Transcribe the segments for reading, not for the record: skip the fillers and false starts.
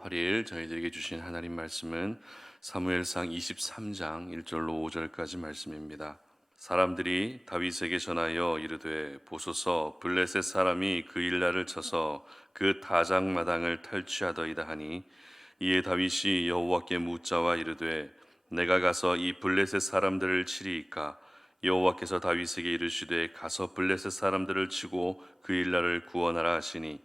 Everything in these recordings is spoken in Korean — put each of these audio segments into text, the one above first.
8일 저희들에게 주신 하나님 말씀은 사무엘상 23장 1절로 5절까지 말씀입니다. 사람들이 다윗에게 전하여 이르되 보소서 블레셋 사람이 그 일날을 쳐서 그 타작마당을 탈취하더이다 하니 이에 다윗이 여호와께 묻자와 이르되 내가 가서 이 블레셋 사람들을 치리이까 여호와께서 다윗에게 이르시되 가서 블레셋 사람들을 치고 그 일날을 구원하라 하시니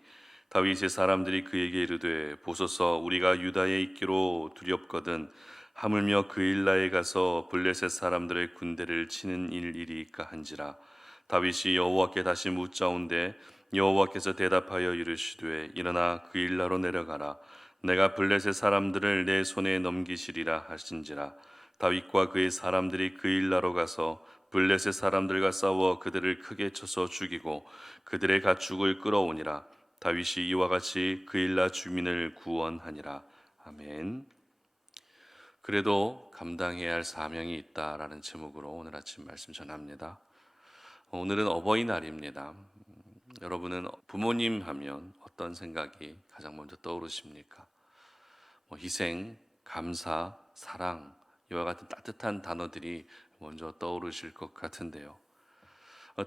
다윗의 사람들이 그에게 이르되 보소서 우리가 유다에 있기로 두렵거든 하물며 그 일라에 가서 블레셋 사람들의 군대를 치는 일이리까 한지라. 다윗이 여호와께 다시 묻자온데 여호와께서 대답하여 이르시되 일어나 그 일라로 내려가라 내가 블레셋 사람들을 내 손에 넘기시리라 하신지라. 다윗과 그의 사람들이 그 일라로 가서 블레셋 사람들과 싸워 그들을 크게 쳐서 죽이고 그들의 가축을 끌어오니라. 다윗이 이와 같이 그 일라 주민을 구원하니라. 아멘. 그래도 감당해야 할 사명이 있다라는 제목으로 오늘 아침 말씀 전합니다. 오늘은 어버이날입니다. 여러분은 부모님 하면 어떤 생각이 가장 먼저 떠오르십니까? 희생, 감사, 사랑 이와 같은 따뜻한 단어들이 먼저 떠오르실 것 같은데요.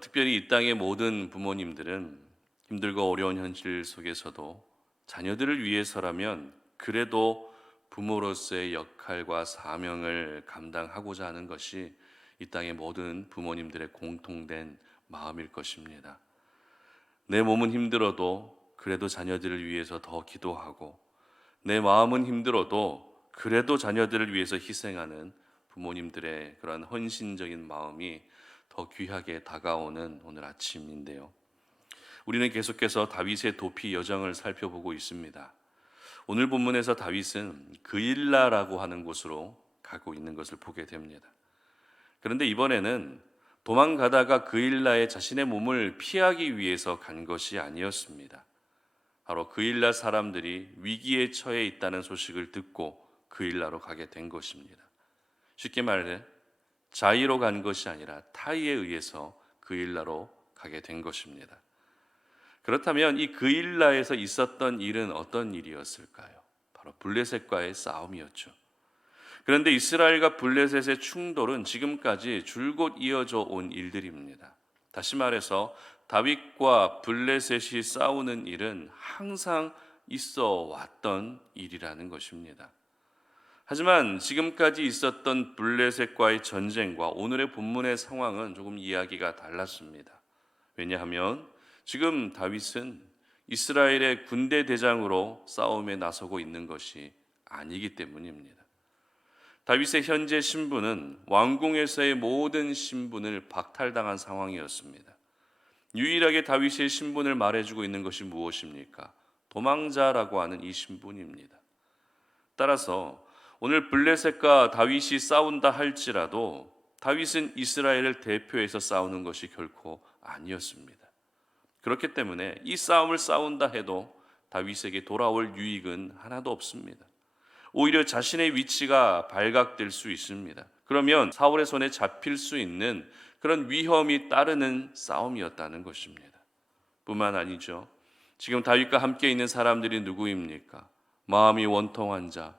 특별히 이 땅의 모든 부모님들은 힘들고 어려운 현실 속에서도 자녀들을 위해서라면 그래도 부모로서의 역할과 사명을 감당하고자 하는 것이 이 땅의 모든 부모님들의 공통된 마음일 것입니다. 내 몸은 힘들어도 그래도 자녀들을 위해서 더 기도하고 내 마음은 힘들어도 그래도 자녀들을 위해서 희생하는 부모님들의 그런 헌신적인 마음이 더 귀하게 다가오는 오늘 아침인데요. 우리는 계속해서 다윗의 도피 여정을 살펴보고 있습니다. 오늘 본문에서 다윗은 그일라라고 하는 곳으로 가고 있는 것을 보게 됩니다. 그런데 이번에는 도망가다가 그일라에 자신의 몸을 피하기 위해서 간 것이 아니었습니다. 바로 그일라 사람들이 위기에 처해 있다는 소식을 듣고 그일라로 가게 된 것입니다. 쉽게 말해 자의로 간 것이 아니라 타의에 의해서 그일라로 가게 된 것입니다. 그렇다면 이 그일라에서 있었던 일은 어떤 일이었을까요? 바로 블레셋과의 싸움이었죠. 그런데 이스라엘과 블레셋의 충돌은 지금까지 줄곧 이어져 온 일들입니다. 다시 말해서 다윗과 블레셋이 싸우는 일은 항상 있어 왔던 일이라는 것입니다. 하지만 지금까지 있었던 블레셋과의 전쟁과 오늘의 본문의 상황은 조금 이야기가 달랐습니다. 왜냐하면 지금 다윗은 이스라엘의 군대 대장으로 싸움에 나서고 있는 것이 아니기 때문입니다. 다윗의 현재 신분은 왕궁에서의 모든 신분을 박탈당한 상황이었습니다. 유일하게 다윗의 신분을 말해주고 있는 것이 무엇입니까? 도망자라고 하는 이 신분입니다. 따라서 오늘 블레셋과 다윗이 싸운다 할지라도 다윗은 이스라엘을 대표해서 싸우는 것이 결코 아니었습니다. 그렇기 때문에 이 싸움을 싸운다 해도 다윗에게 돌아올 유익은 하나도 없습니다. 오히려 자신의 위치가 발각될 수 있습니다. 그러면 사울의 손에 잡힐 수 있는 그런 위험이 따르는 싸움이었다는 것입니다. 뿐만 아니죠. 지금 다윗과 함께 있는 사람들이 누구입니까? 마음이 원통한 자,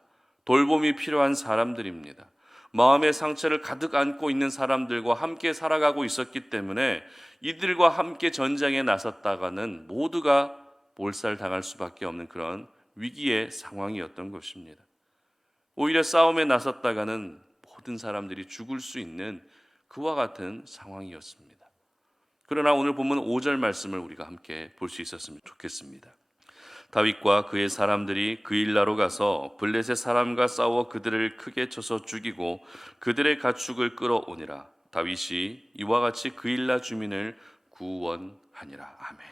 돌봄이 필요한 사람들입니다. 마음의 상처를 가득 안고 있는 사람들과 함께 살아가고 있었기 때문에 이들과 함께 전쟁에 나섰다가는 모두가 몰살당할 수밖에 없는 그런 위기의 상황이었던 것입니다. 오히려 싸움에 나섰다가는 모든 사람들이 죽을 수 있는 그와 같은 상황이었습니다. 그러나 오늘 본문 5절 말씀을 우리가 함께 볼 수 있었으면 좋겠습니다. 다윗과 그의 사람들이 그일라로 가서 블레셋 사람과 싸워 그들을 크게 쳐서 죽이고 그들의 가축을 끌어오니라. 다윗이 이와 같이 그일라 주민을 구원하니라. 아멘.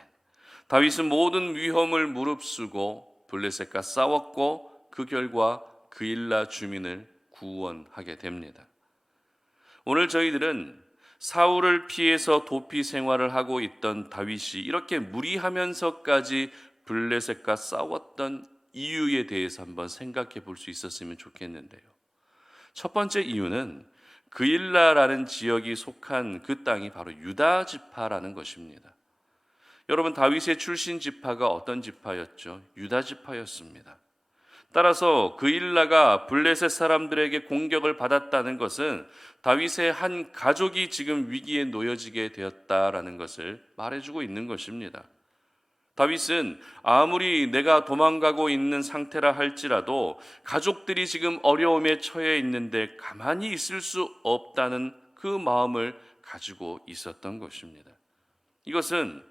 다윗은 모든 위험을 무릅쓰고 블레셋과 싸웠고 그 결과 그일라 주민을 구원하게 됩니다. 오늘 저희들은 사울을 피해서 도피 생활을 하고 있던 다윗이 이렇게 무리하면서까지 블레셋과 싸웠던 이유에 대해서 한번 생각해 볼 수 있었으면 좋겠는데요. 첫 번째 이유는 그일라라는 지역이 속한 그 땅이 바로 유다 지파라는 것입니다. 여러분, 다윗의 출신 지파가 어떤 지파였죠? 유다 지파였습니다. 따라서 그일라가 블레셋 사람들에게 공격을 받았다는 것은 다윗의 한 가족이 지금 위기에 놓여지게 되었다라는 것을 말해주고 있는 것입니다. 다윗은 아무리 내가 도망가고 있는 상태라 할지라도 가족들이 지금 어려움에 처해 있는데 가만히 있을 수 없다는 그 마음을 가지고 있었던 것입니다. 이것은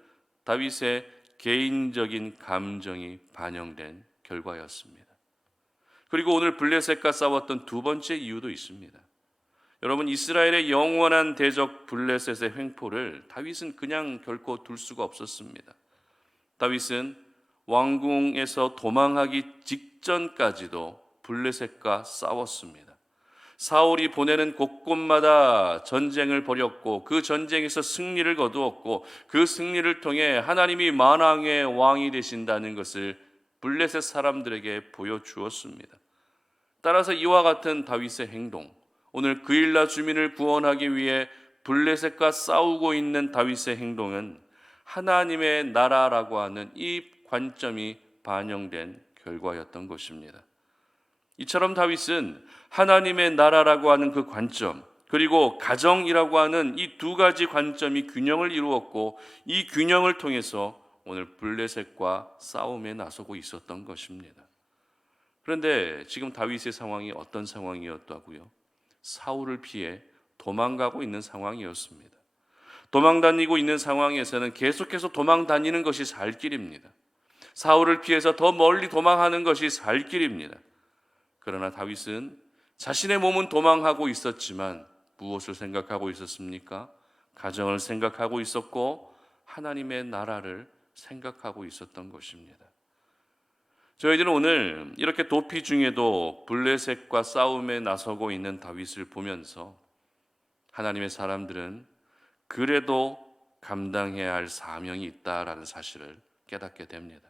다윗의 개인적인 감정이 반영된 결과였습니다. 그리고 오늘 블레셋과 싸웠던 두 번째 이유도 있습니다. 여러분, 이스라엘의 영원한 대적 블레셋의 횡포를 다윗은 그냥 결코 둘 수가 없었습니다. 다윗은 왕궁에서 도망하기 직전까지도 블레셋과 싸웠습니다. 사울이 보내는 곳곳마다 전쟁을 벌였고 그 전쟁에서 승리를 거두었고 그 승리를 통해 하나님이 만왕의 왕이 되신다는 것을 블레셋 사람들에게 보여주었습니다. 따라서 이와 같은 다윗의 행동, 오늘 그일라 주민을 구원하기 위해 블레셋과 싸우고 있는 다윗의 행동은 하나님의 나라라고 하는 이 관점이 반영된 결과였던 것입니다. 이처럼 다윗은 하나님의 나라라고 하는 그 관점, 그리고 가정이라고 하는 이 두 가지 관점이 균형을 이루었고 이 균형을 통해서 오늘 블레셋과 싸움에 나서고 있었던 것입니다. 그런데 지금 다윗의 상황이 어떤 상황이었다고요? 사울을 피해 도망가고 있는 상황이었습니다. 도망 다니고 있는 상황에서는 계속해서 도망 다니는 것이 살 길입니다. 사울을 피해서 더 멀리 도망하는 것이 살 길입니다. 그러나 다윗은 자신의 몸은 도망하고 있었지만 무엇을 생각하고 있었습니까? 가정을 생각하고 있었고 하나님의 나라를 생각하고 있었던 것입니다. 저희들은 오늘 이렇게 도피 중에도 블레셋과 싸움에 나서고 있는 다윗을 보면서 하나님의 사람들은 그래도 감당해야 할 사명이 있다라는 사실을 깨닫게 됩니다.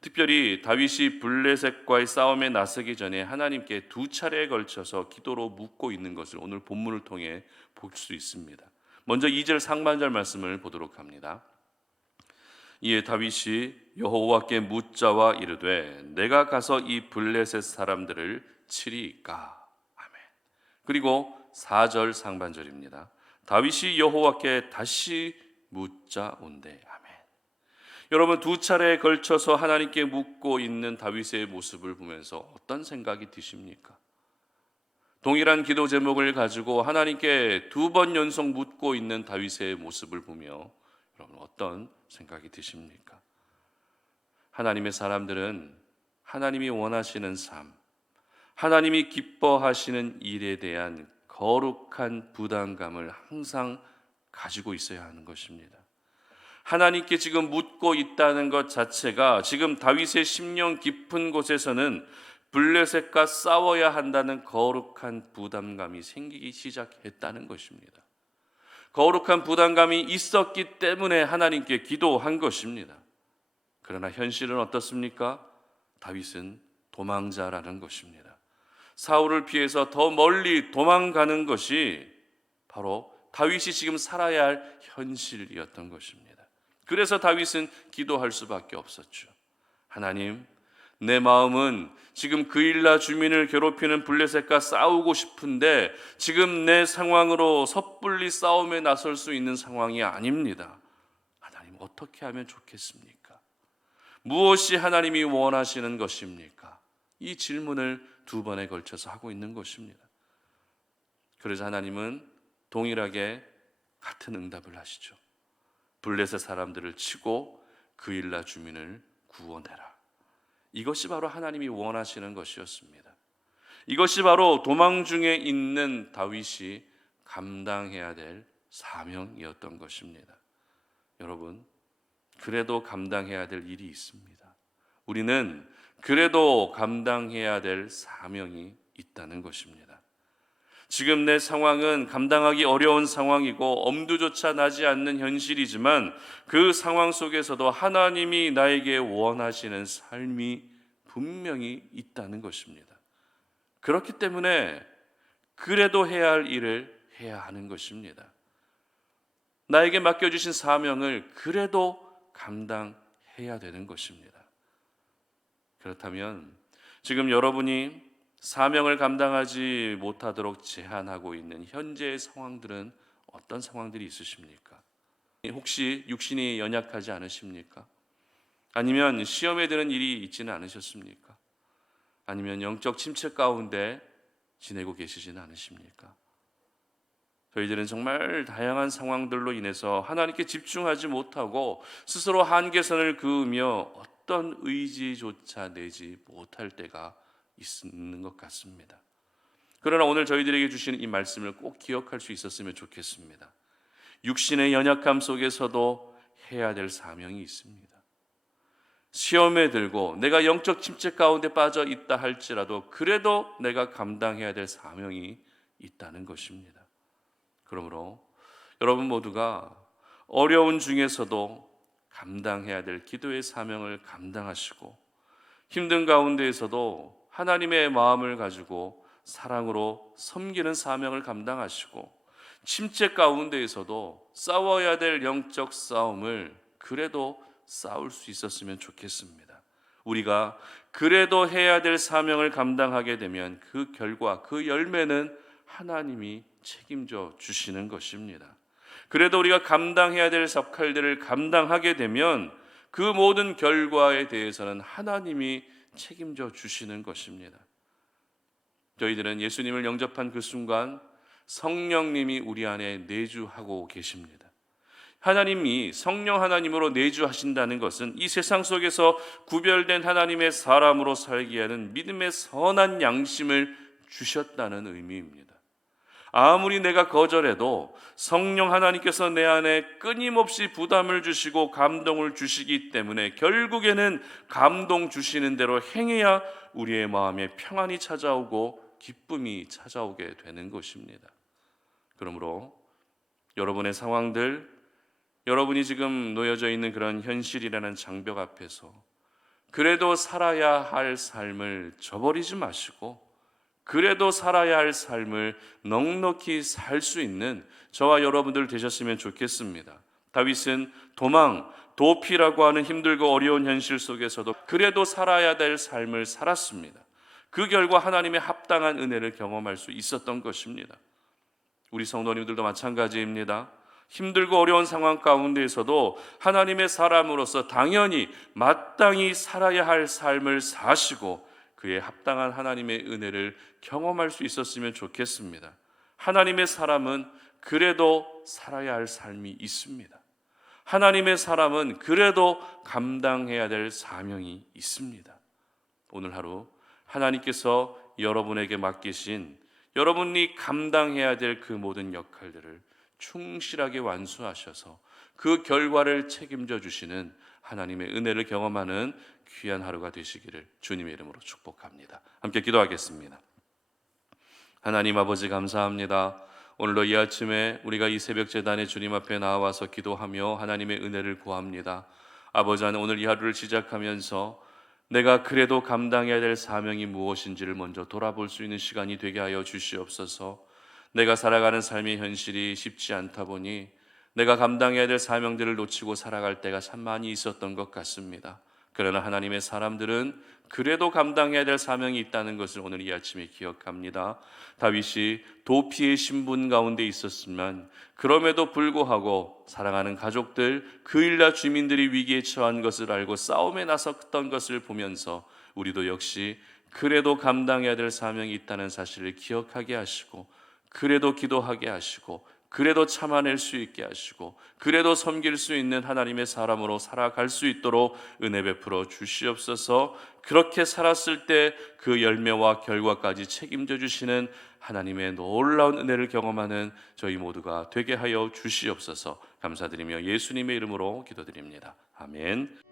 특별히 다윗이 블레셋과의 싸움에 나서기 전에 하나님께 두 차례에 걸쳐서 기도로 묻고 있는 것을 오늘 본문을 통해 볼 수 있습니다. 먼저 2절 상반절 말씀을 보도록 합니다. 이에 다윗이 여호와께 묻자와 이르되 내가 가서 이 블레셋 사람들을 치리이까. 아멘. 그리고 4절 상반절입니다. 다윗이 여호와께 다시 묻자온대. 아멘. 여러분, 두 차례에 걸쳐서 하나님께 묻고 있는 다윗의 모습을 보면서 어떤 생각이 드십니까? 동일한 기도 제목을 가지고 하나님께 두 번 연속 묻고 있는 다윗의 모습을 보며 여러분 어떤 생각이 드십니까? 하나님의 사람들은 하나님이 원하시는 삶, 하나님이 기뻐하시는 일에 대한 거룩한 부담감을 항상 가지고 있어야 하는 것입니다. 하나님께 지금 묻고 있다는 것 자체가 지금 다윗의 심령 깊은 곳에서는 블레셋과 싸워야 한다는 거룩한 부담감이 생기기 시작했다는 것입니다. 거룩한 부담감이 있었기 때문에 하나님께 기도한 것입니다. 그러나 현실은 어떻습니까? 다윗은 도망자라는 것입니다. 사울을 피해서 더 멀리 도망가는 것이 바로 다윗이 지금 살아야 할 현실이었던 것입니다. 그래서 다윗은 기도할 수밖에 없었죠. 하나님, 내 마음은 지금 그일라 주민을 괴롭히는 블레셋과 싸우고 싶은데 지금 내 상황으로 섣불리 싸움에 나설 수 있는 상황이 아닙니다. 하나님, 어떻게 하면 좋겠습니까? 무엇이 하나님이 원하시는 것입니까? 이 질문을 두 번에 걸쳐서 하고 있는 것입니다. 그래서 하나님은 동일하게 같은 응답을 하시죠. 블레셋 사람들을 치고 그일라 주민을 구원해라. 이것이 바로 하나님이 원하시는 것이었습니다. 이것이 바로 도망 중에 있는 다윗이 감당해야 될 사명이었던 것입니다. 여러분, 그래도 감당해야 될 일이 있습니다. 우리는 그래도 감당해야 될 사명이 있다는 것입니다. 지금 내 상황은 감당하기 어려운 상황이고 엄두조차 나지 않는 현실이지만 그 상황 속에서도 하나님이 나에게 원하시는 삶이 분명히 있다는 것입니다. 그렇기 때문에 그래도 해야 할 일을 해야 하는 것입니다. 나에게 맡겨주신 사명을 그래도 감당해야 되는 것입니다. 그렇다면 지금 여러분이 사명을 감당하지 못하도록 제한하고 있는 현재의 상황들은 어떤 상황들이 있으십니까? 혹시 육신이 연약하지 않으십니까? 아니면 시험에 드는 일이 있지는 않으셨습니까? 아니면 영적 침체 가운데 지내고 계시지는 않으십니까? 저희들은 정말 다양한 상황들로 인해서 하나님께 집중하지 못하고 스스로 한계선을 그으며 어떤 의지조차 내지 못할 때가 있는 것 같습니다. 그러나 오늘 저희들에게 주시는 이 말씀을 꼭 기억할 수 있었으면 좋겠습니다. 육신의 연약함 속에서도 해야 될 사명이 있습니다. 시험에 들고 내가 영적 침체 가운데 빠져 있다 할지라도 그래도 내가 감당해야 될 사명이 있다는 것입니다. 그러므로 여러분 모두가 어려운 중에서도 감당해야 될 기도의 사명을 감당하시고 힘든 가운데에서도 하나님의 마음을 가지고 사랑으로 섬기는 사명을 감당하시고 침체 가운데에서도 싸워야 될 영적 싸움을 그래도 싸울 수 있었으면 좋겠습니다. 우리가 그래도 해야 될 사명을 감당하게 되면 그 결과, 그 열매는 하나님이 책임져 주시는 것입니다. 그래도 우리가 감당해야 될 역할들을 감당하게 되면 그 모든 결과에 대해서는 하나님이 책임져 주시는 것입니다. 저희들은 예수님을 영접한 그 순간 성령님이 우리 안에 내주하고 계십니다. 하나님이 성령 하나님으로 내주하신다는 것은 이 세상 속에서 구별된 하나님의 사람으로 살게 하는 믿음의 선한 양심을 주셨다는 의미입니다. 아무리 내가 거절해도 성령 하나님께서 내 안에 끊임없이 부담을 주시고 감동을 주시기 때문에 결국에는 감동 주시는 대로 행해야 우리의 마음에 평안이 찾아오고 기쁨이 찾아오게 되는 것입니다. 그러므로 여러분의 상황들, 여러분이 지금 놓여져 있는 그런 현실이라는 장벽 앞에서 그래도 살아야 할 삶을 저버리지 마시고 그래도 살아야 할 삶을 넉넉히 살 수 있는 저와 여러분들 되셨으면 좋겠습니다. 다윗은 도망, 도피라고 하는 힘들고 어려운 현실 속에서도 그래도 살아야 될 삶을 살았습니다. 그 결과 하나님의 합당한 은혜를 경험할 수 있었던 것입니다. 우리 성도님들도 마찬가지입니다. 힘들고 어려운 상황 가운데에서도 하나님의 사람으로서 당연히 마땅히 살아야 할 삶을 사시고 그의 합당한 하나님의 은혜를 경험할 수 있었으면 좋겠습니다. 하나님의 사람은 그래도 살아야 할 삶이 있습니다. 하나님의 사람은 그래도 감당해야 될 사명이 있습니다. 오늘 하루 하나님께서 여러분에게 맡기신 여러분이 감당해야 될 그 모든 역할들을 충실하게 완수하셔서 그 결과를 책임져 주시는 하나님의 은혜를 경험하는 귀한 하루가 되시기를 주님의 이름으로 축복합니다. 함께 기도하겠습니다. 하나님 아버지 감사합니다. 오늘도 이 아침에 우리가 이 새벽 제단에 주님 앞에 나와서 기도하며 하나님의 은혜를 구합니다. 아버지 하나님, 오늘 이 하루를 시작하면서 내가 그래도 감당해야 될 사명이 무엇인지를 먼저 돌아볼 수 있는 시간이 되게 하여 주시옵소서. 내가 살아가는 삶의 현실이 쉽지 않다 보니 내가 감당해야 될 사명들을 놓치고 살아갈 때가 참 많이 있었던 것 같습니다. 그러나 하나님의 사람들은 그래도 감당해야 될 사명이 있다는 것을 오늘 이 아침에 기억합니다. 다윗이 도피의 신분 가운데 있었지만 그럼에도 불구하고 사랑하는 가족들, 그 일나 주민들이 위기에 처한 것을 알고 싸움에 나섰던 것을 보면서 우리도 역시 그래도 감당해야 될 사명이 있다는 사실을 기억하게 하시고 그래도 기도하게 하시고 그래도 참아낼 수 있게 하시고 그래도 섬길 수 있는 하나님의 사람으로 살아갈 수 있도록 은혜 베풀어 주시옵소서. 그렇게 살았을 때 그 열매와 결과까지 책임져 주시는 하나님의 놀라운 은혜를 경험하는 저희 모두가 되게 하여 주시옵소서. 감사드리며 예수님의 이름으로 기도드립니다. 아멘.